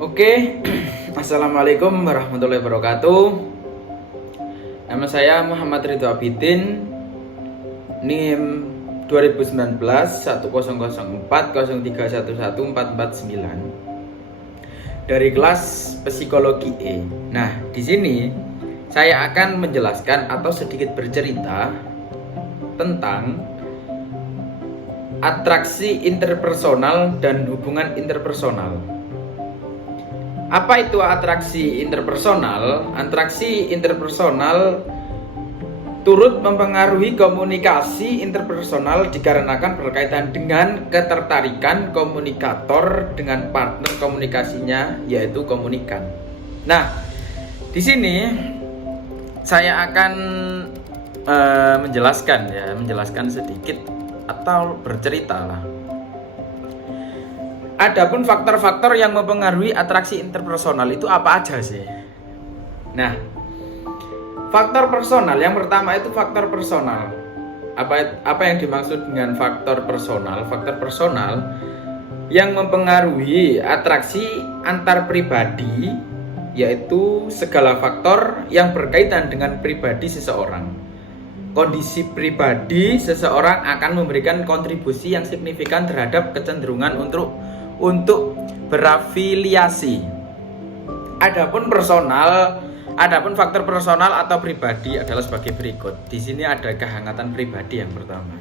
Oke, Assalamualaikum warahmatullahi wabarakatuh. Nama saya Muhammad Ridho Abidin, NIM 2019 1004 0311449 dari kelas Psikologi E. Nah, di sini saya akan menjelaskan atau sedikit bercerita tentang atraksi interpersonal dan hubungan interpersonal. Apa itu atraksi interpersonal? Atraksi interpersonal turut mempengaruhi komunikasi interpersonal dikarenakan berkaitan dengan ketertarikan komunikator dengan partner komunikasinya, yaitu komunikan. Nah, di sini saya akan menjelaskan sedikit atau bercerita lah. Adapun faktor-faktor yang mempengaruhi atraksi interpersonal itu apa aja sih? Nah, faktor personal yang pertama itu faktor personal. Apa yang dimaksud dengan faktor personal? Faktor personal yang mempengaruhi atraksi antar pribadi, yaitu segala faktor yang berkaitan dengan pribadi seseorang. Kondisi pribadi seseorang akan memberikan kontribusi yang signifikan terhadap kecenderungan untuk berafiliasi. Adapun faktor personal atau pribadi adalah sebagai berikut. Di sini ada kehangatan pribadi yang pertama.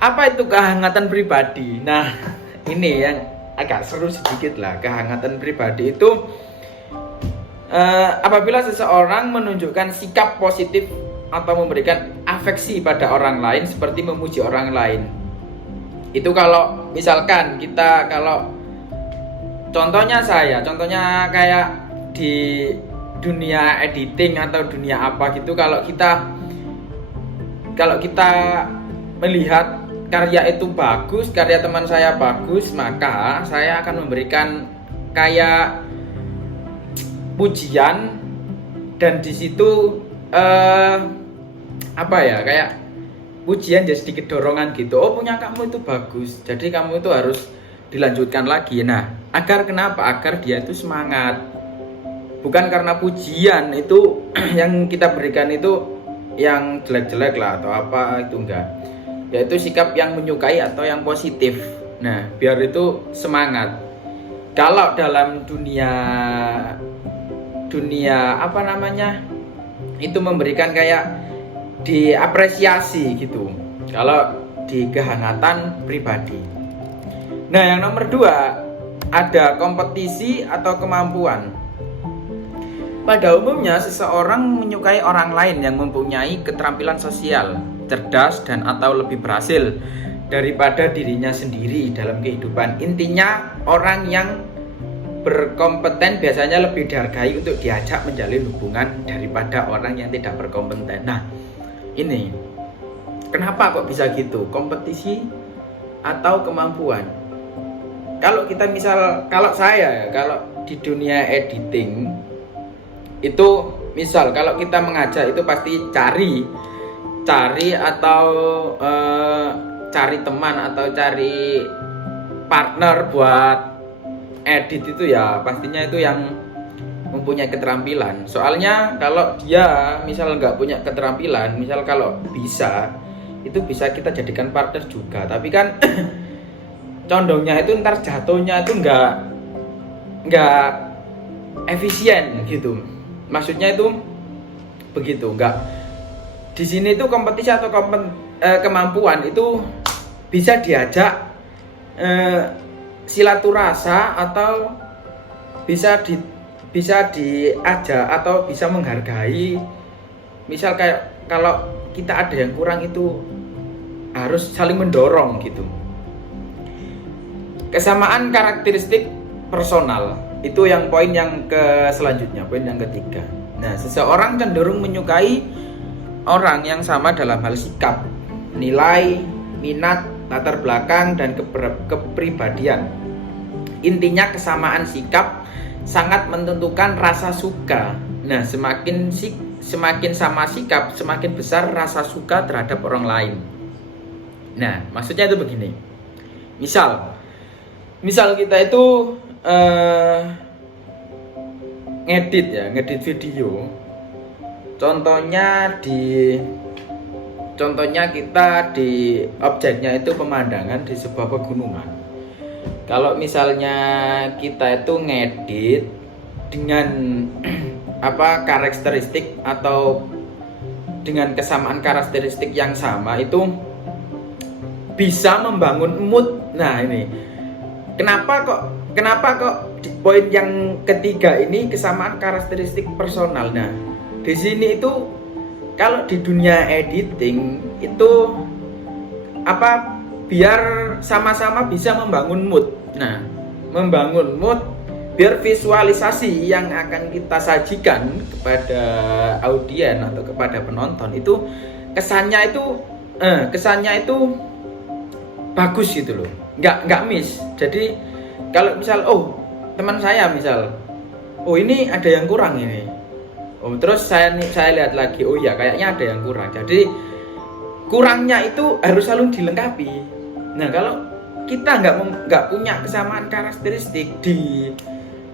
Apa itu kehangatan pribadi? Nah, ini yang agak seru sedikit lah. Kehangatan pribadi itu apabila seseorang menunjukkan sikap positif atau memberikan afeksi pada orang lain seperti memuji orang lain. Itu kalau misalkan contohnya kayak di dunia editing atau dunia apa gitu, kalau kita melihat karya itu bagus, karya teman saya bagus, maka saya akan memberikan kayak pujian, dan di situ kayak pujian jadi sedikit dorongan gitu. Oh, punya kamu itu bagus, jadi kamu itu harus dilanjutkan lagi. Nah, kenapa? Agar dia itu semangat. Bukan karena pujian itu yang kita berikan itu yang jelek-jelek lah atau apa, itu enggak. Yaitu sikap yang menyukai atau yang positif. Nah, biar itu semangat. Kalau dalam dunia itu memberikan kayak diapresiasi gitu. Kalau di kehangatan pribadi. Nah, yang nomor 2 ada kompetisi atau kemampuan. Pada umumnya seseorang menyukai orang lain yang mempunyai keterampilan sosial, cerdas dan atau lebih berhasil daripada dirinya sendiri dalam kehidupan. Intinya, orang yang berkompeten biasanya lebih dihargai untuk diajak menjalin hubungan daripada orang yang tidak berkompeten. Nah, ini kenapa kok bisa gitu? Kompetisi atau kemampuan? Kalau saya di dunia editing itu, misal kalau kita mengajak itu pasti cari teman atau cari partner buat edit itu ya, pastinya itu yang mempunyai keterampilan. Soalnya kalau dia misal nggak punya keterampilan, misal kalau bisa kita jadikan partner juga, tapi kan condongnya itu ntar jatuhnya itu nggak efisien gitu. Maksudnya itu begitu, nggak. Di sini itu kompetisi atau kemampuan itu bisa diajak silaturasa atau bisa diajak atau bisa menghargai. Misal kayak kalau kita ada yang kurang itu harus saling mendorong gitu. Kesamaan karakteristik personal itu yang poin yang selanjutnya, poin yang ketiga. Nah, seseorang cenderung menyukai orang yang sama dalam hal sikap, nilai, minat, latar belakang dan kepribadian. Intinya kesamaan sikap sangat menentukan rasa suka. Nah, semakin sama sikap, semakin besar rasa suka terhadap orang lain. Nah, maksudnya itu begini. Misal kita itu ngedit video. Contohnya kita di objeknya itu pemandangan di sebuah pegunungan. Kalau misalnya kita itu ngedit dengan karakteristik atau dengan kesamaan karakteristik yang sama, itu bisa membangun mood. Nah, ini kenapa kok di poin yang ketiga ini kesamaan karakteristik personal. Nah, di sini itu kalau di dunia editing itu biar sama-sama bisa membangun mood. Nah, membangun mood biar visualisasi yang akan kita sajikan kepada audien atau kepada penonton itu kesannya itu bagus gitu loh, nggak miss. Jadi kalau misal teman saya misal ini ada yang kurang ini, terus saya lihat lagi, ya kayaknya ada yang kurang. Jadi kurangnya itu harus selalu dilengkapi. Nah, kalau kita nggak punya kesamaan karakteristik di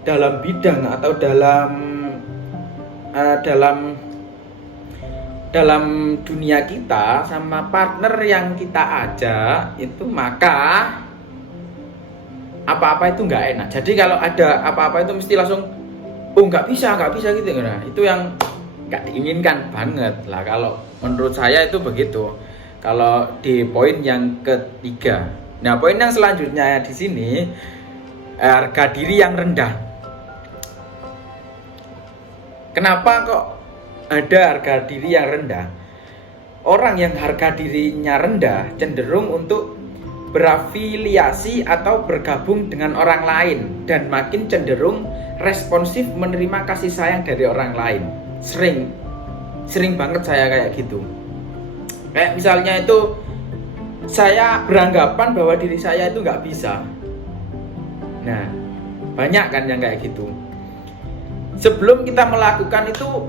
dalam bidang atau dalam dunia kita sama partner yang kita ajak itu, maka apa-apa itu nggak enak. Jadi kalau ada apa-apa itu mesti langsung nggak bisa gitu. Nah, itu yang nggak diinginkan banget lah. Kalau menurut saya itu begitu. Kalau di poin yang ketiga. Nah, poin yang selanjutnya di sini, harga diri yang rendah. Kenapa kok ada harga diri yang rendah? Orang yang harga dirinya rendah cenderung untuk berafiliasi atau bergabung dengan orang lain dan makin cenderung responsif menerima kasih sayang dari orang lain. Sering banget saya kayak gitu. Kayak misalnya itu saya beranggapan bahwa diri saya itu nggak bisa. Nah, banyak kan yang kayak gitu. Sebelum kita melakukan itu,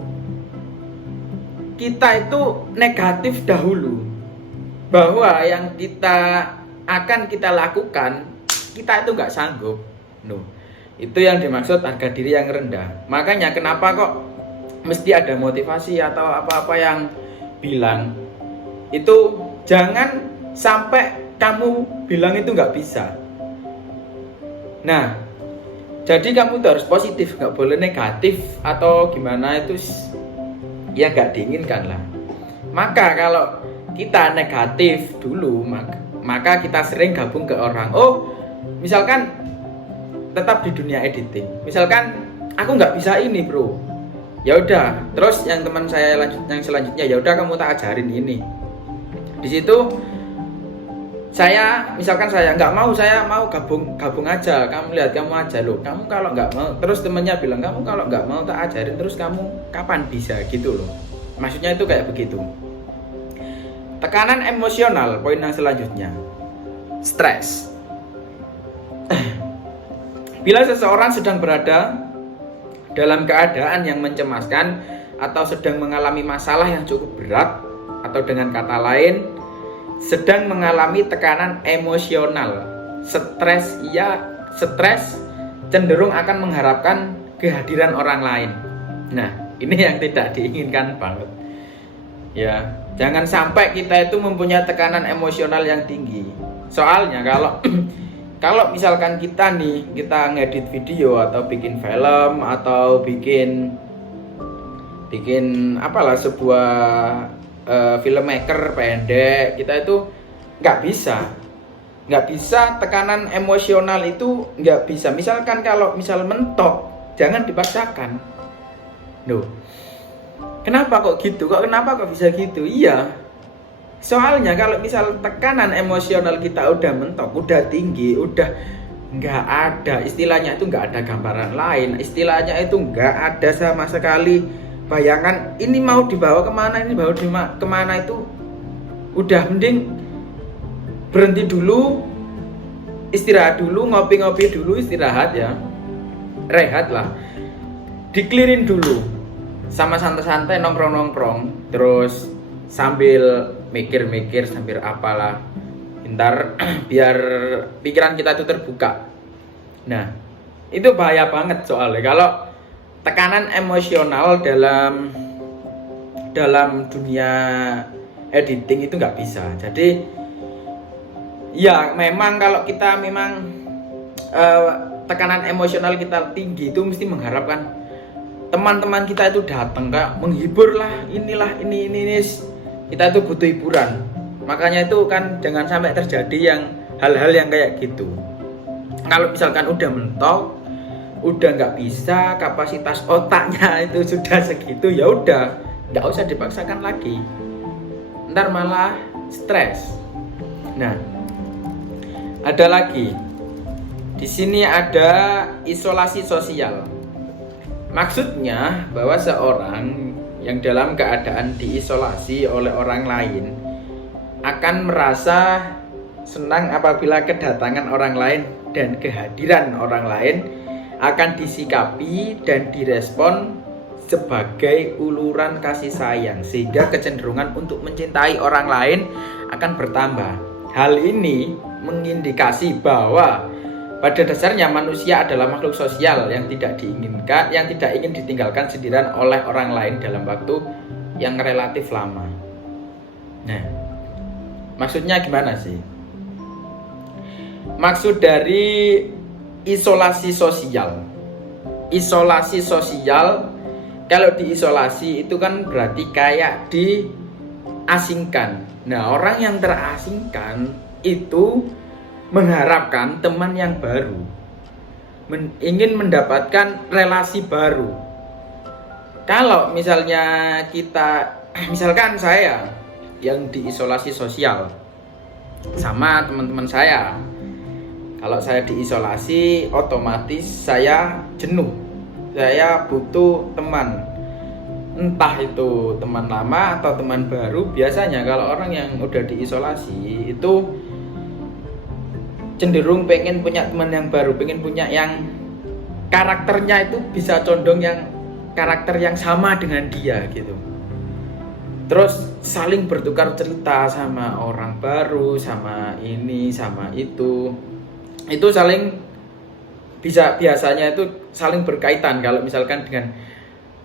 kita itu negatif dahulu bahwa yang akan kita lakukan kita itu nggak sanggup. Itu yang dimaksud harga diri yang rendah. Makanya kenapa kok mesti ada motivasi atau apa-apa yang bilang itu jangan sampai kamu bilang itu nggak bisa. Nah, jadi kamu tuh harus positif, nggak boleh negatif atau gimana, itu ya nggak diinginkan lah. Maka kalau kita negatif dulu, maka kita sering gabung ke orang. Misalkan tetap di dunia editing, misalkan aku nggak bisa ini bro, ya udah. Terus yang teman saya yang selanjutnya, ya udah kamu tak ajarin ini. Di situ saya nggak mau, saya mau gabung aja. Kamu lihat, kamu aja loh. Kamu kalau nggak mau, terus temennya bilang kamu kalau nggak mau tak ajarin, terus kamu kapan bisa gitu loh. Maksudnya itu kayak begitu. Tekanan emosional, poin yang selanjutnya, stres. Bila seseorang sedang berada dalam keadaan yang mencemaskan atau sedang mengalami masalah yang cukup berat, atau dengan kata lain sedang mengalami tekanan emosional, stres cenderung akan mengharapkan kehadiran orang lain. Nah, ini yang tidak diinginkan banget. Ya, jangan sampai kita itu mempunyai tekanan emosional yang tinggi. Soalnya kalau misalkan kita ngedit video atau bikin film atau bikin sebuah filmmaker pendek, kita itu nggak bisa tekanan emosional itu nggak bisa. Misalkan kalau mentok, jangan dipaksakan. Kenapa kok gitu? Kenapa kok bisa gitu? Iya, soalnya kalau tekanan emosional kita udah mentok, udah tinggi, udah nggak ada, istilahnya itu nggak ada gambaran lain, istilahnya itu nggak ada sama sekali bayangan ini mau dibawa kemana, ini bawa kemana, itu udah mending berhenti dulu, istirahat dulu, ngopi-ngopi dulu, istirahat ya, rehat lah, dikelirin dulu sama santai-santai, nongkrong-nongkrong, terus sambil mikir-mikir, sambil apalah, ntar biar pikiran kita itu terbuka. Nah, Itu bahaya banget soalnya kalau tekanan emosional dalam dunia editing itu nggak bisa. Jadi ya memang kalau kita tekanan emosional kita tinggi, itu mesti mengharapkan teman-teman kita itu datang kayak menghibur lah, inilah ini kita itu butuh hiburan. Makanya itu kan jangan sampai terjadi yang hal-hal yang kayak gitu. Kalau misalkan udah mentok, udah nggak bisa, kapasitas otaknya itu sudah segitu, ya udah nggak usah dipaksakan lagi, ntar malah stres. Nah, ada lagi di sini ada isolasi sosial. Maksudnya bahwa seorang yang dalam keadaan diisolasi oleh orang lain akan merasa senang apabila kedatangan orang lain dan kehadiran orang lain akan disikapi dan direspon sebagai uluran kasih sayang, sehingga kecenderungan untuk mencintai orang lain akan bertambah. Hal ini mengindikasi bahwa pada dasarnya manusia adalah makhluk sosial yang tidak ingin ditinggalkan sendirian oleh orang lain dalam waktu yang relatif lama. Nah, maksudnya gimana sih? Maksud dari isolasi sosial. Isolasi sosial, kalau diisolasi itu kan berarti kayak diasingkan. Nah, orang yang terasingkan itu mengharapkan teman yang baru, ingin mendapatkan relasi baru. Kalau misalkan saya yang diisolasi sosial sama teman-teman saya, kalau saya diisolasi otomatis saya jenuh, saya butuh teman, entah itu teman lama atau teman baru. Biasanya kalau orang yang udah diisolasi itu cenderung pengen punya teman yang baru, pengen punya yang karakternya itu bisa condong yang karakter yang sama dengan dia gitu. Terus saling bertukar cerita sama orang baru, sama ini, sama itu saling biasanya itu saling berkaitan kalau misalkan dengan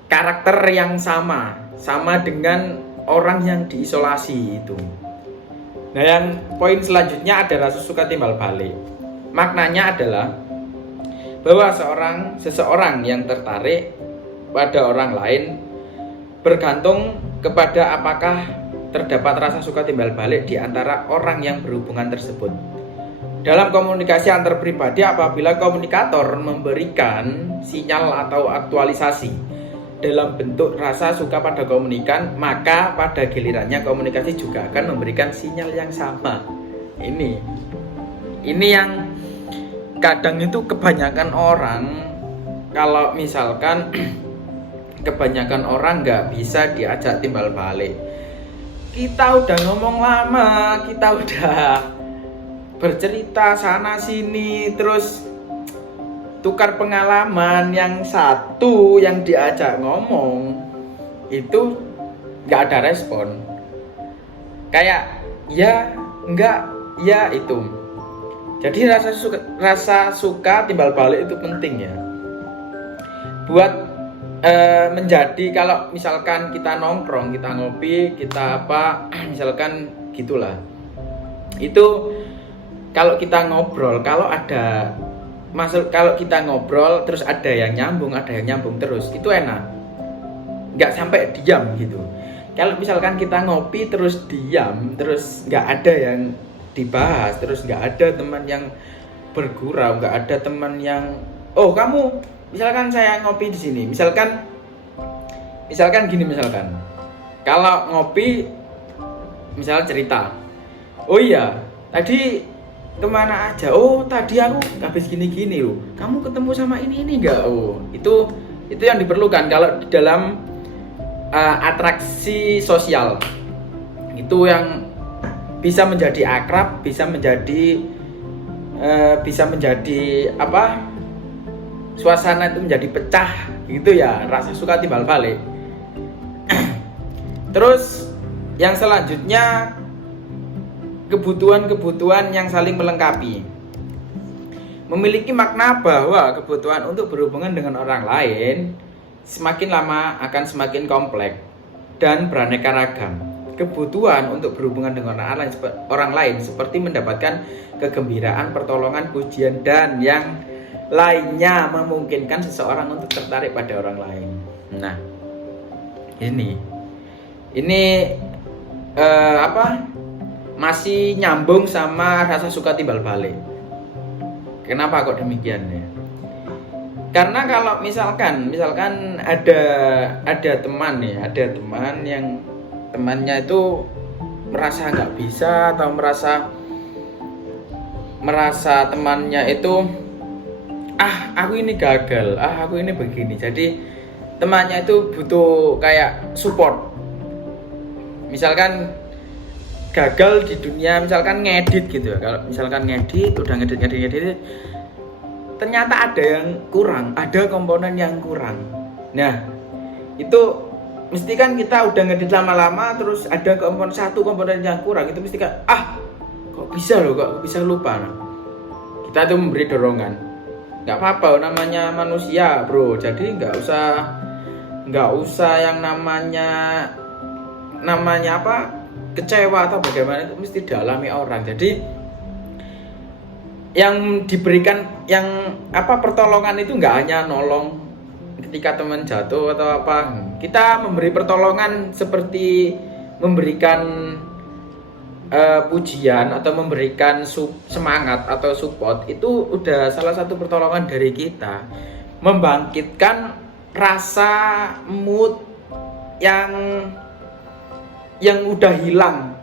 karakter yang sama dengan orang yang diisolasi itu. Nah, yang poin selanjutnya ada rasa suka timbal balik. Maknanya adalah bahwa seseorang yang tertarik pada orang lain bergantung kepada apakah terdapat rasa suka timbal balik di antara orang yang berhubungan tersebut. Dalam komunikasi antar pribadi, apabila komunikator memberikan sinyal atau aktualisasi dalam bentuk rasa suka pada komunikan, maka pada gilirannya komunikasi juga akan memberikan sinyal yang sama. Ini yang kadang itu kebanyakan orang, kalau misalkan kebanyakan orang nggak bisa diajak timbal balik. Kita udah ngomong lama, kita udah bercerita sana sini, terus tukar pengalaman, yang satu yang diajak ngomong itu nggak ada respon, kayak ya enggak, ya itu. Jadi rasa suka timbal balik itu penting ya, buat menjadi, kalau misalkan kita nongkrong, kita ngopi, kita apa misalkan gitulah, itu kalau kita ngobrol, kalau kita ngobrol terus ada yang nyambung terus, itu enak, nggak sampai diam gitu. Kalau misalkan kita ngopi terus diam, terus nggak ada yang dibahas, terus nggak ada teman yang bergurau, nggak ada teman yang kamu, misalkan saya ngopi di sini, misalkan gini, misalkan kalau ngopi misal cerita, oh iya tadi kemana aja, tadi aku habis gini loh, kamu ketemu sama ini enggak, itu yang diperlukan kalau di dalam atraksi sosial, itu yang bisa menjadi akrab, bisa menjadi apa, suasana itu menjadi pecah gitu ya, rasa suka timbal balik. Terus yang selanjutnya, kebutuhan yang saling melengkapi. memiliki makna bahwa kebutuhan untuk berhubungan dengan orang lain semakin lama akan semakin kompleks dan beraneka ragam. Kebutuhan untuk berhubungan dengan orang lain seperti mendapatkan kegembiraan, pertolongan, pujian, dan yang lainnya memungkinkan seseorang untuk tertarik pada orang lain. Nah, ini masih nyambung sama rasa suka timbal balik. Kenapa kok demikian ya? Karena kalau misalkan ada teman yang temannya itu merasa nggak bisa atau merasa temannya itu aku ini gagal, aku ini begini. Jadi temannya itu butuh kayak support. Misalkan gagal di dunia, misalkan ngedit gitu ya. Kalau misalkan udah ngedit, ternyata ada yang kurang, ada komponen yang kurang. Nah, itu mesti kan kita udah ngedit lama-lama terus ada satu komponen yang kurang, itu mesti kan kok bisa lupa. Nah, kita tuh memberi dorongan. Nggak apa-apa, namanya manusia bro, jadi nggak usah yang namanya kecewa atau bagaimana, itu mesti dialami orang. Jadi yang diberikan pertolongan itu nggak hanya nolong ketika teman jatuh atau apa. Kita memberi pertolongan seperti memberikan pujian atau memberikan semangat atau support, itu udah salah satu pertolongan dari kita, membangkitkan rasa mood yang udah hilang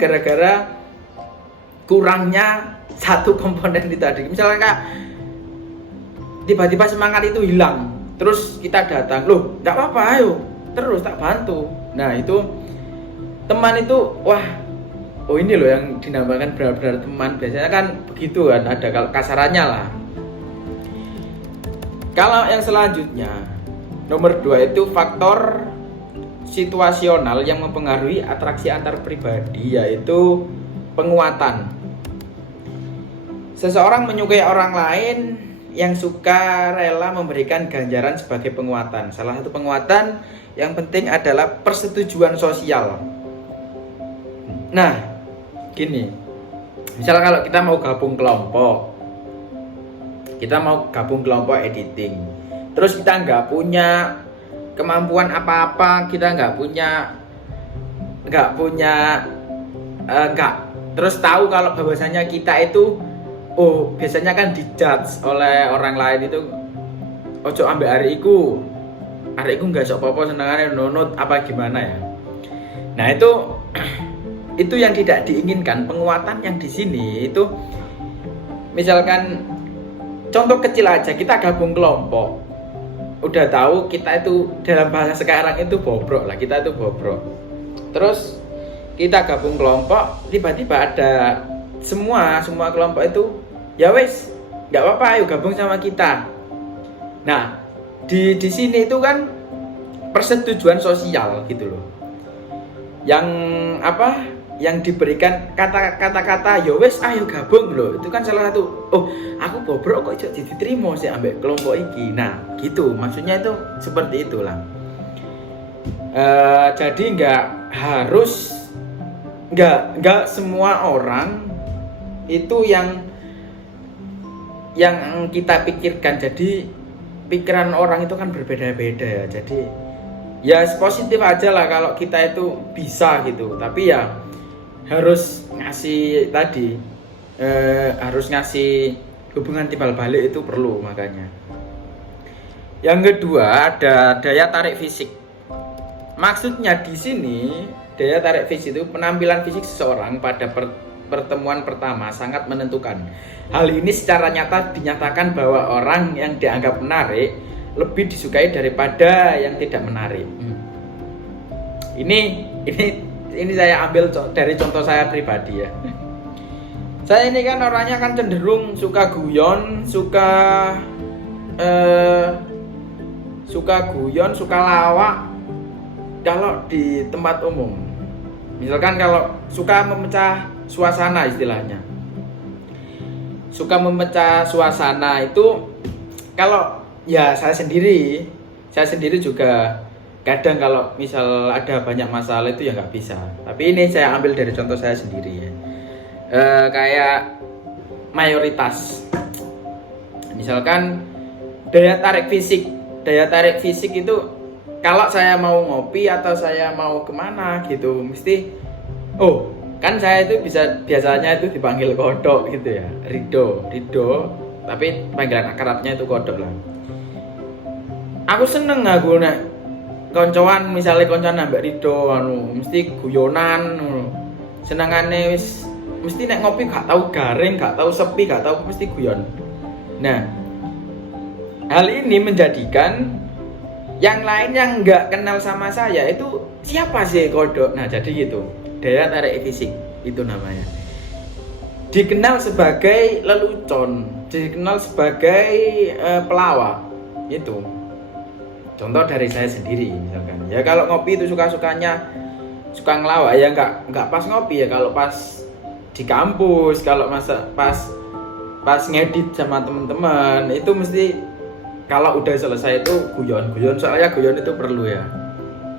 gara-gara kurangnya satu komponen itu tadi. Misalnya Kak, tiba-tiba semangat itu hilang, terus kita datang, loh nggak apa-apa, ayo terus tak bantu. Nah, itu teman itu ini loh yang dinamakan benar-benar teman. Biasanya kan begitu kan, ada kalau kasarannya lah. Kalau yang selanjutnya nomor 2 itu faktor situasional yang mempengaruhi atraksi antar pribadi, yaitu penguatan. Seseorang menyukai orang lain yang suka rela memberikan ganjaran sebagai penguatan. Salah satu penguatan yang penting adalah persetujuan sosial. Nah, gini, misal kalau kita mau gabung kelompok editing, terus kita nggak punya kemampuan apa-apa, kita terus tahu kalau bahwasanya kita itu biasanya kan dijudge oleh orang lain itu, ojo ambek ariku nggak sok apa-apa, senengane nonot apa gimana ya. Nah, itu yang tidak diinginkan. Penguatan yang di sini itu, misalkan contoh kecil aja, kita gabung kelompok, udah tahu kita itu dalam bahasa sekarang itu bobrok lah, kita itu bobrok. Terus kita gabung kelompok, tiba-tiba ada semua kelompok itu, ya wes nggak apa-apa, ayo gabung sama kita. Nah, di sini itu kan persetujuan sosial gitu loh, yang diberikan kata-kata ya wes ayo gabung loh. Itu kan salah satu, aku bobrok kok diterima sih ambek kelompok iki. Nah, gitu maksudnya, itu seperti itulah. Jadi nggak semua orang itu yang kita pikirkan. Jadi pikiran orang itu kan berbeda-beda ya. Jadi ya positif aja lah kalau kita itu bisa gitu. Tapi ya harus ngasih hubungan timbal balik, itu perlu. Makanya yang kedua ada daya tarik fisik. Maksudnya di sini daya tarik fisik itu penampilan fisik seseorang pada pertemuan pertama sangat menentukan. Hal ini secara nyata dinyatakan bahwa orang yang dianggap menarik lebih disukai daripada yang tidak menarik. Ini saya ambil dari contoh saya pribadi ya. Saya ini kan orangnya kan cenderung suka guyon, suka lawak kalau di tempat umum. Misalkan kalau suka memecah suasana istilahnya. suka memecah suasana itu kalau ya saya sendiri juga kadang kalau misal ada banyak masalah itu ya nggak bisa. Tapi ini saya ambil dari contoh saya sendiri ya. Kayak mayoritas, misalkan daya tarik fisik itu kalau saya mau ngopi atau saya mau kemana gitu mesti kan saya itu biasanya itu dipanggil kodok gitu ya, Rido, tapi panggilan akrabnya itu kodok lah. Aku seneng nek koncoan, misalnya koncoan nambah Rido mesti guyonan senengane wis mesti nek ngopi gak tahu garing, gak tahu sepi, gak tahu mesti guyon. Nah, hal ini menjadikan yang lain yang nggak kenal sama saya itu siapa sih kodok. Nah, jadi gitu. Daya tarik fisik itu namanya. Dikenal sebagai lelucon, dikenal sebagai pelawak. Itu. Contoh dari saya sendiri misalkan. Ya kalau ngopi itu suka ngelawak ya nggak pas ngopi ya, kalau pas di kampus, kalau pas ngedit sama teman-teman itu mesti kalau udah selesai itu guyon, soalnya guyon itu perlu ya,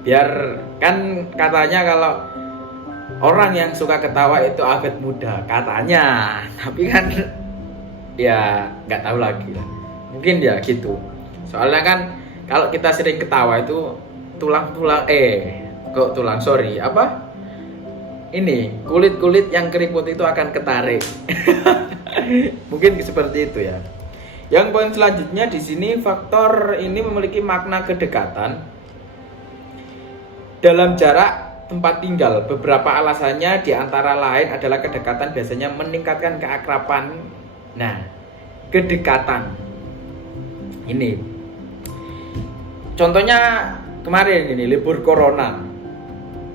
biar kan katanya kalau orang yang suka ketawa itu awet muda katanya, tapi kan ya nggak tahu lagi lah, mungkin ya gitu. Soalnya kan kalau kita sering ketawa itu kulit yang keriput itu akan ketarik. Mungkin seperti itu ya. Yang poin selanjutnya di sini, faktor ini memiliki makna kedekatan dalam jarak tempat tinggal. Beberapa alasannya diantara lain adalah kedekatan biasanya meningkatkan keakraban. Nah, kedekatan ini contohnya kemarin ini libur corona,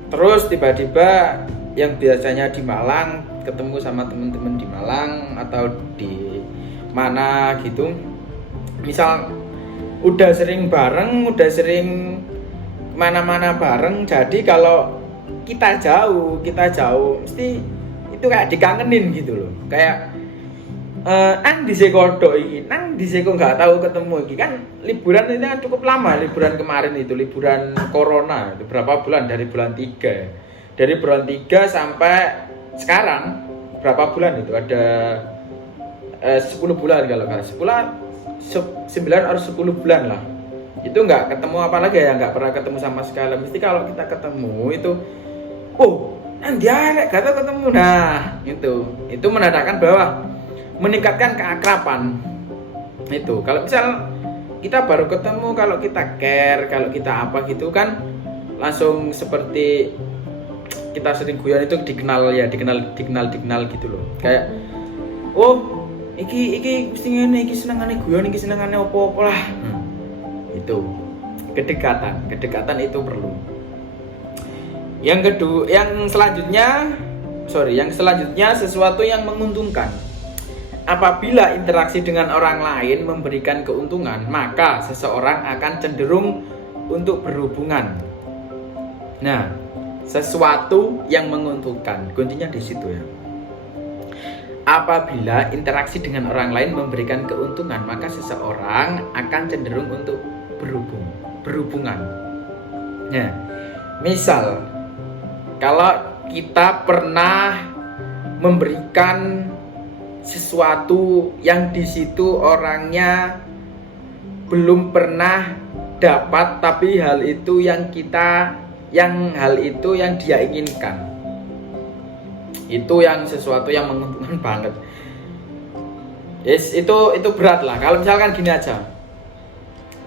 terus tiba-tiba yang biasanya di Malang ketemu sama teman-teman di Malang atau di mana gitu, misal udah sering bareng, udah sering kemana-mana bareng, jadi kalau kita jauh mesti itu kayak dikangenin gitu loh, kayak di kodok ini, di nggak tahu ketemu iki kan. Liburan ini kan cukup lama, liburan kemarin itu liburan corona itu berapa bulan, dari bulan 3 sampai sekarang berapa bulan itu, ada 10 bulan kalau nggak 9 atau 10 bulan lah, itu nggak ketemu, apalagi ya nggak pernah ketemu sama sekali. Mesti kalau kita ketemu itu dia nggak tahu ketemu. Nah itu menandakan bahwa meningkatkan keakraban. Itu kalau misal kita baru ketemu, kalau kita care, kalau kita apa gitu kan langsung seperti kita sering guyon itu dikenal gitu loh, kayak iki mesti ngene, iki senengane guyon, iki senengane opo-opo lah. Itu kedekatan itu perlu. Yang selanjutnya sesuatu yang menguntungkan. Apabila interaksi dengan orang lain memberikan keuntungan, maka seseorang akan cenderung untuk berhubungan. Nah, sesuatu yang menguntungkan, kuncinya di situ ya. Apabila interaksi dengan orang lain memberikan keuntungan, maka seseorang akan cenderung untuk berhubungan. Nah, misal kalau kita pernah memberikan sesuatu yang di situ orangnya belum pernah dapat, tapi hal itu yang dia inginkan, itu yang sesuatu yang menguntungkan banget. Itu berat lah. Kalau misalkan gini aja,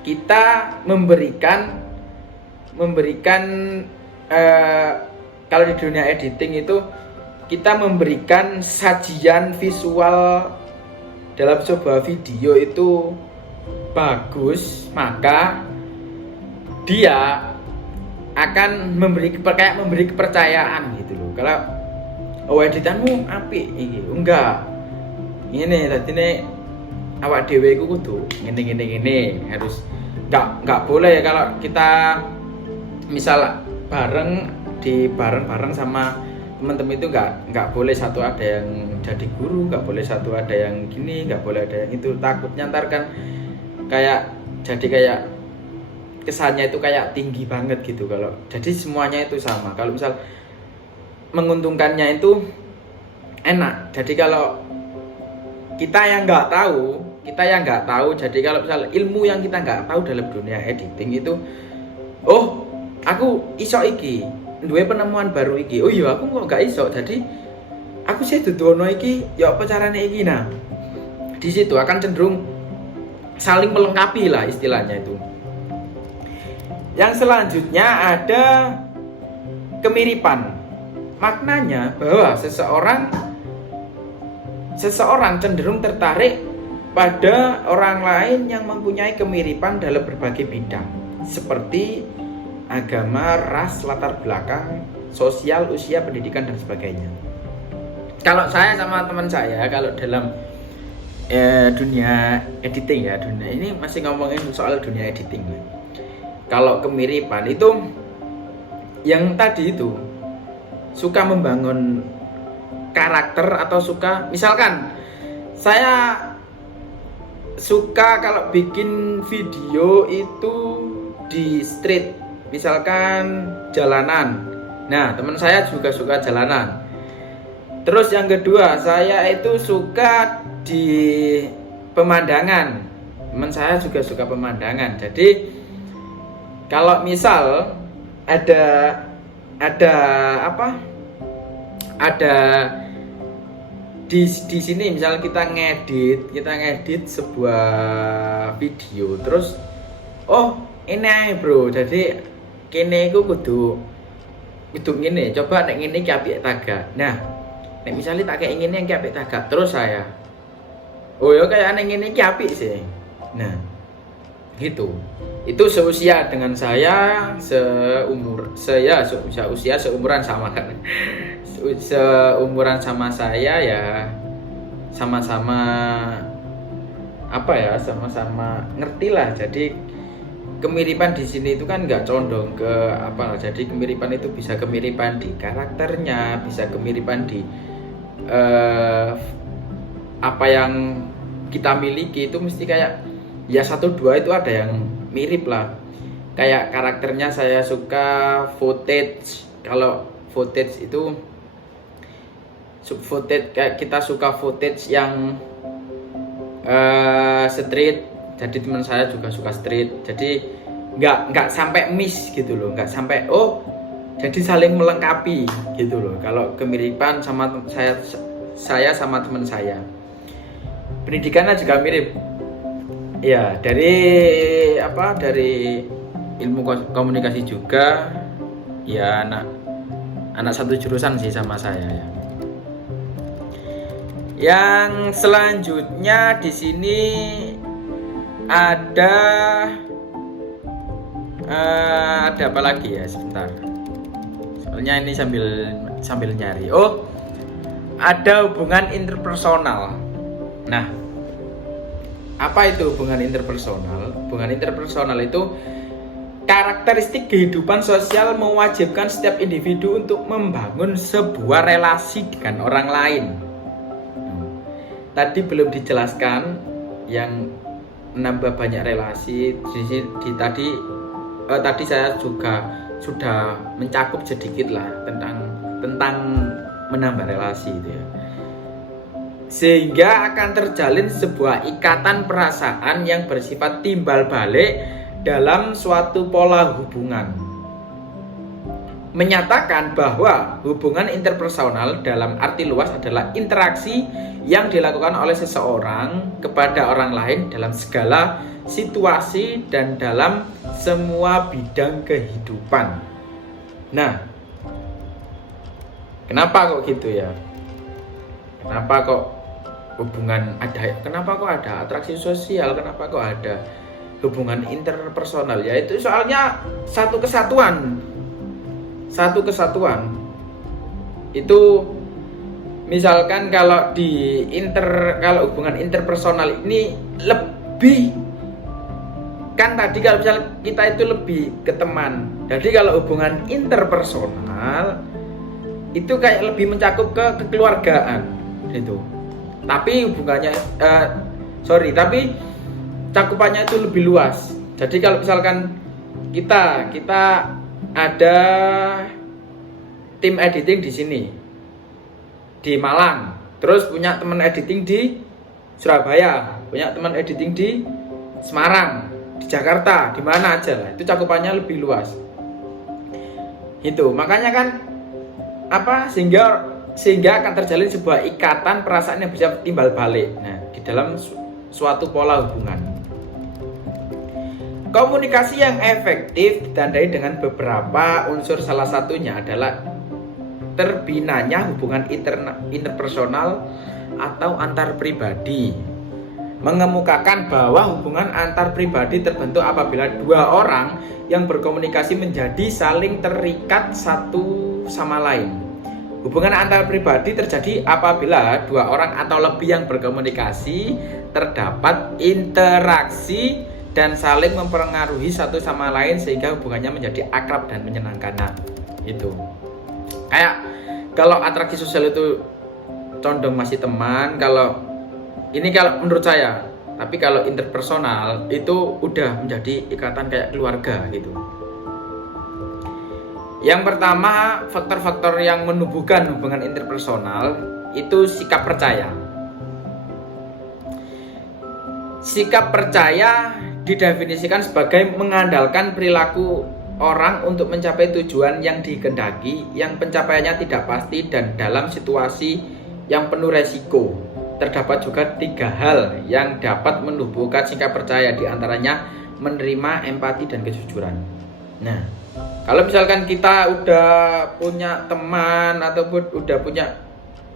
kita memberikan kalau di dunia editing itu kita memberikan sajian visual dalam sebuah video itu bagus, maka dia akan memberi kepercayaan gitu loh. Kalau editanmu apik iki, enggak. Ini tadi nih awak dhewe iku kudu ngene harus enggak boleh ya kalau kita misal bareng sama teman-teman itu nggak boleh satu ada yang jadi guru, nggak boleh satu ada yang gini, nggak boleh ada yang itu, takutnya ntar kan kayak jadi kayak kesannya itu kayak tinggi banget gitu. Kalau jadi semuanya itu sama, kalau misal menguntungkannya itu enak. Jadi kalau kita yang nggak tahu, jadi kalau misal ilmu yang kita nggak tahu dalam dunia editing itu, oh aku iso iki, duwe penemuan baru iki, oh iya aku kok nggak iso, jadi aku sih dudono iki, ya apa carane iki. Nah di situ akan cenderung saling melengkapi lah istilahnya itu. Yang selanjutnya ada kemiripan. Maknanya bahwa seseorang cenderung tertarik pada orang lain yang mempunyai kemiripan dalam berbagai bidang, seperti agama, ras, latar belakang, sosial, usia, pendidikan, dan sebagainya. Kalau saya sama teman saya, kalau dalam dunia editing ya, dunia ini masih ngomongin soal dunia editing. Kalau kemiripan itu yang tadi itu suka membangun karakter, atau suka, misalkan saya suka kalau bikin video itu di street, misalkan jalanan. Nah teman saya juga suka jalanan. Terus yang kedua, saya itu suka di pemandangan, teman saya juga suka pemandangan. Jadi kalau misal ada di sini misal kita ngedit sebuah video, terus oh ini aja bro, jadi kene iku kudu ngene, coba nek ngene iki apik tagak. Nah nek misalnya tak kayak ngene iki apik tagak, terus saya oh ya kayak nek ngene iki apik sih. Nah gitu, itu seusia dengan saya, usia seumuran sama kan, seumuran sama saya ya, sama-sama sama-sama ngerti lah. Jadi kemiripan di sini itu kan nggak condong ke apa, jadi kemiripan itu bisa kemiripan di karakternya, bisa kemiripan di apa yang kita miliki itu mesti kayak ya 1-2 itu ada yang mirip lah. Kayak karakternya saya suka footage. Kalau footage itu kayak kita suka footage yang street, jadi teman saya juga suka street. Jadi nggak sampai miss gitu loh, nggak sampai jadi saling melengkapi gitu loh. Kalau kemiripan sama saya sama teman saya, pendidikannya juga mirip. Ya, dari ilmu komunikasi juga. Ya, anak satu jurusan sih sama saya ya. Yang selanjutnya di sini ada apa lagi ya, sebentar. Soalnya ini sambil nyari. Oh, ada hubungan interpersonal. Nah, apa itu hubungan interpersonal? Hubungan interpersonal itu karakteristik kehidupan sosial mewajibkan setiap individu untuk membangun sebuah relasi dengan orang lain. Tadi belum dijelaskan yang menambah banyak relasi. Tadi saya juga sudah mencakup sedikit lah tentang menambah relasi itu ya. Sehingga akan terjalin sebuah ikatan perasaan yang bersifat timbal balik dalam suatu pola hubungan. Menyatakan bahwa hubungan interpersonal dalam arti luas adalah interaksi yang dilakukan oleh seseorang kepada orang lain dalam segala situasi dan dalam semua bidang kehidupan. Nah, kenapa kok gitu ya? Kenapa kok hubungan kenapa kok ada atraksi sosial, kenapa kok ada hubungan interpersonal? Ya itu soalnya satu kesatuan itu. Misalkan kalau hubungan interpersonal ini lebih, kan tadi kalau misalnya kita itu lebih ke teman, jadi kalau hubungan interpersonal itu kayak lebih mencakup ke kekeluargaan gitu. Tapi hubungannya tapi cakupannya itu lebih luas. Jadi kalau misalkan kita ada tim editing di sini di Malang, terus punya teman editing di Surabaya, punya teman editing di Semarang, di Jakarta, di mana aja lah, itu cakupannya lebih luas. Itu makanya kan sehingga akan terjalin sebuah ikatan perasaan yang bisa timbal balik. Nah, di dalam suatu pola hubungan. Komunikasi yang efektif ditandai dengan beberapa unsur, salah satunya adalah terbinanya hubungan interpersonal atau antar pribadi. Mengemukakan bahwa hubungan antar pribadi terbentuk apabila dua orang yang berkomunikasi menjadi saling terikat satu sama lain. Hubungan antar pribadi terjadi apabila dua orang atau lebih yang berkomunikasi, terdapat interaksi dan saling mempengaruhi satu sama lain sehingga hubungannya menjadi akrab dan menyenangkan. Nah, itu. Kayak kalau atraksi sosial itu condong masih teman, kalau menurut saya. Tapi kalau interpersonal itu udah menjadi ikatan kayak keluarga gitu. Yang pertama, faktor-faktor yang menumbuhkan hubungan interpersonal itu sikap percaya. Sikap percaya didefinisikan sebagai mengandalkan perilaku orang untuk mencapai tujuan yang dikehendaki, yang pencapaiannya tidak pasti dan dalam situasi yang penuh resiko. Terdapat juga 3 hal yang dapat menumbuhkan sikap percaya, diantaranya menerima, empati, dan kejujuran. Nah, kalau misalkan kita udah punya teman ataupun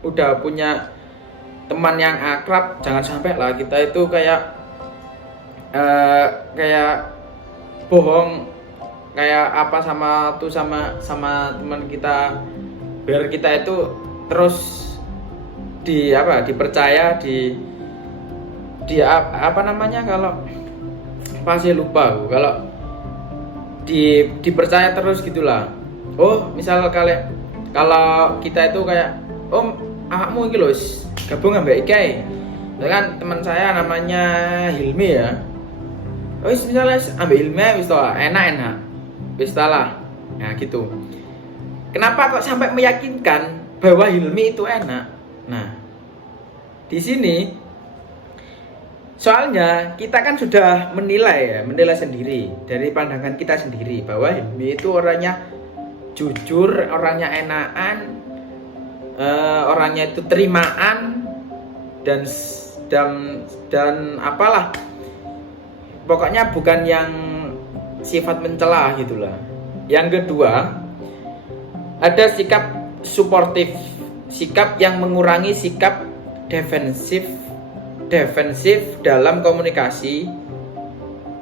udah punya teman yang akrab, jangan sampai lah kita itu kayak bohong kayak apa sama teman kita, biar kita itu terus dipercaya kalau pasti lupa kalau dipercaya terus gitulah. Oh, misal kalau kita itu kayak awakmu iki lho gabung ambek iki. Kan teman saya namanya Hilmi ya. Wis misalnya ambil Hilmi wis enak. Wis lah. Nah, gitu. Kenapa kok sampai meyakinkan bahwa Hilmi itu enak? Nah, di sini soalnya kita kan sudah menilai sendiri dari pandangan kita sendiri bahwa Hilmi itu orangnya jujur, orangnya enakan, orangnya itu terimaan dan apalah, pokoknya bukan yang sifat mencela gitulah. Yang kedua, ada sikap suportif, sikap yang mengurangi sikap defensif dalam komunikasi.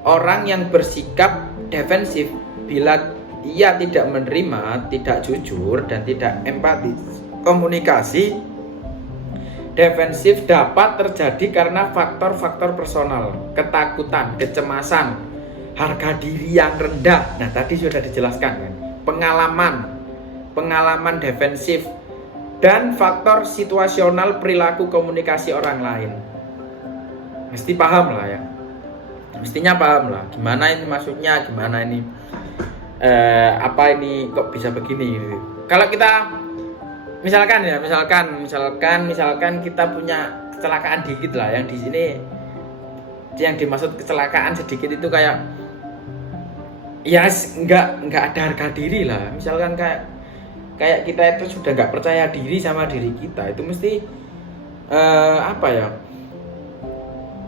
Orang yang bersikap defensif bila ia tidak menerima, tidak jujur, dan tidak empatis. Komunikasi defensif dapat terjadi karena faktor-faktor personal, ketakutan, kecemasan, harga diri yang rendah. Nah, tadi sudah dijelaskan kan, pengalaman defensif, dan faktor situasional perilaku komunikasi orang lain. Mesti paham lah ya, mestinya paham lah gimana ini maksudnya, gimana ini apa ini kok bisa begini gitu. Kalau kita misalkan kita punya kecelakaan dikit lah, yang di sini yang dimaksud kecelakaan sedikit itu kayak ya nggak ada harga diri lah. Misalkan kayak kita itu sudah nggak percaya diri sama diri kita, itu mesti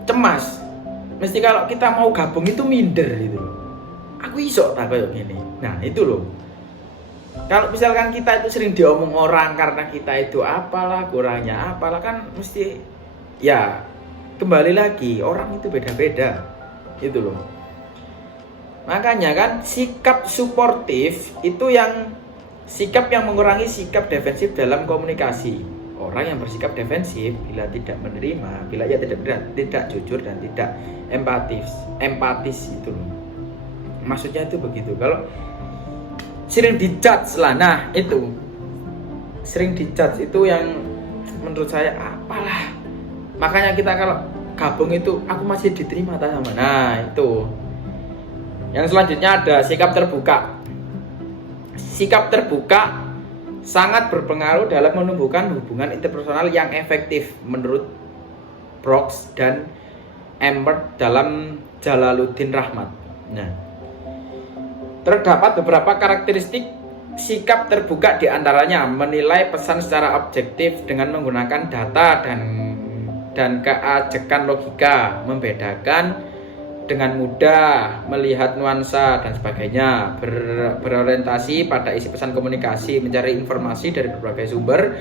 cemas. Mesti kalau kita mau gabung itu minder gitu loh. Aku iso tak kayak gini. Nah, itu loh. Kalau misalkan kita itu sering diomong orang karena kita itu apalah, kurangnya apalah, kan mesti ya kembali lagi orang itu beda-beda. Itu loh. Makanya kan sikap suportif itu sikap yang mengurangi sikap defensif dalam komunikasi. Orang yang bersikap defensif bila tidak menerima, bila ia tidak jujur dan tidak empatis itu loh. Maksudnya itu begitu. Kalau sering dijudge lah, nah itu sering dijudge itu yang menurut saya apalah. Makanya kita kalau gabung itu aku masih diterima tak sama. Nah, itu. Yang selanjutnya ada sikap terbuka. Sikap terbuka sangat berpengaruh dalam menumbuhkan hubungan interpersonal yang efektif menurut Brooks dan Emmert dalam Jalaluddin Rahmat. Nah, terdapat beberapa karakteristik sikap terbuka, diantaranya menilai pesan secara objektif dengan menggunakan data dan keajekan logika, membedakan dengan mudah, melihat nuansa dan sebagainya, berorientasi pada isi pesan komunikasi, mencari informasi dari berbagai sumber,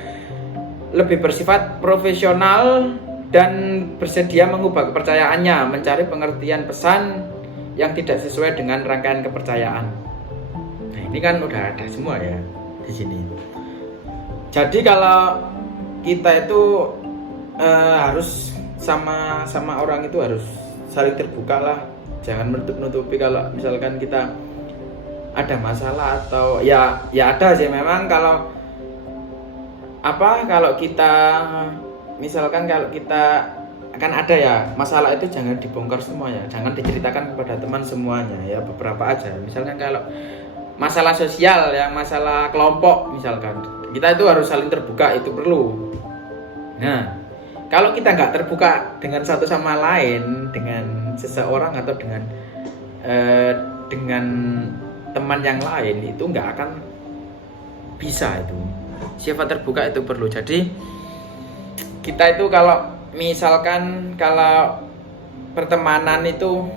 lebih bersifat profesional dan bersedia mengubah kepercayaannya, mencari pengertian pesan yang tidak sesuai dengan rangkaian kepercayaan. Nah, ini kan udah ada semua ya di sini. Jadi kalau kita itu harus sama orang itu harus saling terbuka lah, jangan menutup-nutupi. Kalau misalkan kita ada masalah atau ya ada sih memang, kalau kita misalkan kalau kita akan ada ya masalah itu jangan dibongkar semuanya, jangan diceritakan kepada teman semuanya ya, beberapa aja. Misalkan kalau masalah sosial ya, masalah kelompok misalkan, kita itu harus saling terbuka, itu perlu. Nah, kalau kita nggak terbuka dengan satu sama lain, dengan seseorang atau dengan teman yang lain, itu nggak akan bisa. Itu sifat terbuka itu perlu. Jadi kita itu kalau misalkan kalau pertemanan itu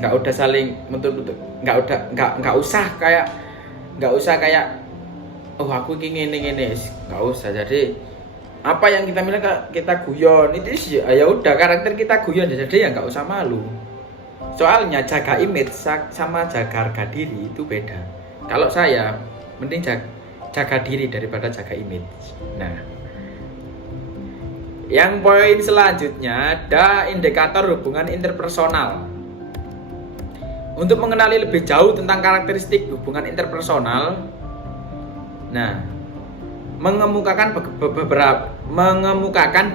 nggak udah saling menutup, nggak usah kayak oh aku ingin ini, nggak usah. Jadi apa yang kita miliki kita guyon itu ya udah, karakter kita guyon, jadi ya nggak usah malu. Soalnya jaga image sama jaga harga diri itu beda. Kalau saya mending jaga diri daripada jaga image. Nah, yang poin selanjutnya ada indikator hubungan interpersonal. Untuk mengenali lebih jauh tentang karakteristik hubungan interpersonal, nah, mengemukakan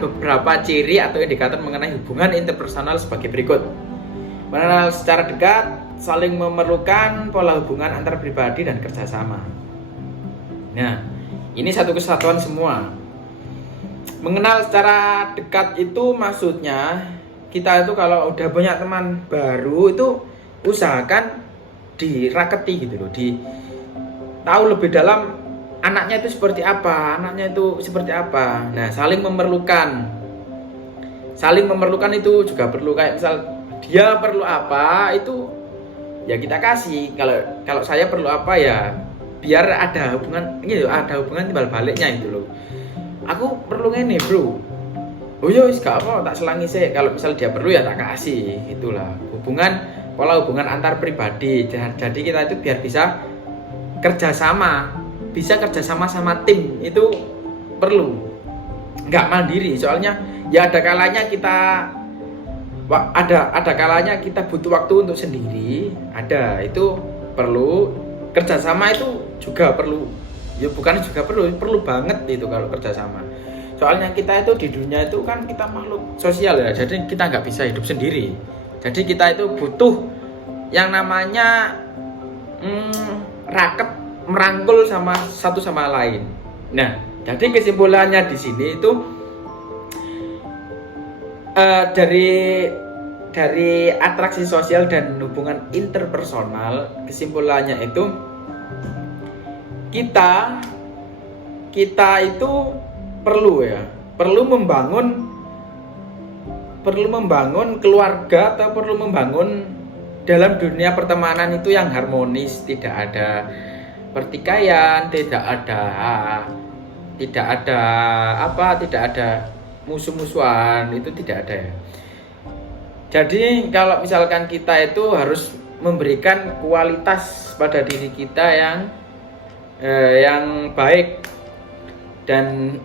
beberapa ciri atau indikator mengenai hubungan interpersonal sebagai berikut. Mengenal secara dekat, saling memerlukan, pola hubungan antar pribadi dan kerjasama. Nah, ini satu kesatuan semua. Mengenal secara dekat itu maksudnya kita itu kalau udah punya teman baru itu usahakan diraketi gitu loh, tahu lebih dalam anaknya itu seperti apa, Nah, saling memerlukan itu juga perlu. Kayak misal dia perlu apa itu ya kita kasih. Kalau saya perlu apa ya biar ada hubungan ini, ada hubungan timbal baliknya itu loh. Aku perlu ini bro, oh ya wis gak apa, tak selangi sih. Kalau misal dia perlu ya tak kasih. Itulah pola hubungan antar pribadi. Jadi kita itu biar bisa kerjasama sama tim itu perlu, nggak mandiri. Soalnya ya ada kalanya kita butuh waktu untuk sendiri, itu perlu. Kerjasama itu juga perlu, ya bukan juga perlu banget itu kalau kerjasama. Soalnya kita itu di dunia itu kan kita makhluk sosial ya, jadi kita nggak bisa hidup sendiri. Jadi kita itu butuh yang namanya raket, merangkul satu sama lain. Nah, jadi kesimpulannya di sini itu dari atraksi sosial dan hubungan interpersonal, kesimpulannya itu kita itu perlu membangun keluarga atau perlu membangun dalam dunia pertemanan itu yang harmonis, tidak ada pertikaian, tidak ada musuh-musuhan, itu tidak ada ya. Jadi kalau misalkan kita itu harus memberikan kualitas pada diri kita yang baik dan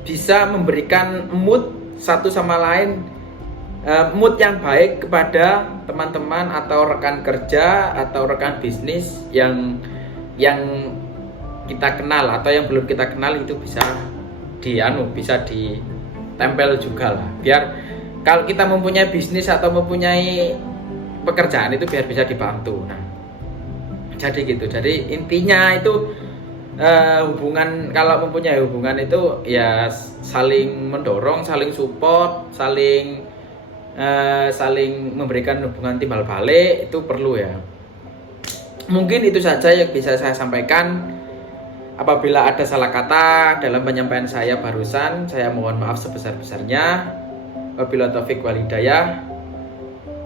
bisa memberikan mood satu sama lain, mood yang baik kepada teman-teman atau rekan kerja atau rekan bisnis yang kita kenal atau yang belum kita kenal itu bisa bisa ditempel juga lah, biar kalau kita mempunyai bisnis atau mempunyai pekerjaan itu biar bisa dibantu. Nah, jadi gitu. Jadi intinya itu hubungan, kalau mempunyai hubungan itu ya saling mendorong, saling support, saling memberikan hubungan timbal balik, itu perlu ya. Mungkin itu saja yang bisa saya sampaikan. Apabila ada salah kata dalam penyampaian saya barusan, saya mohon maaf sebesar-besarnya. Wabillahi taufik wal hidayah.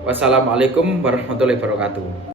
Wassalamualaikum warahmatullahi wabarakatuh.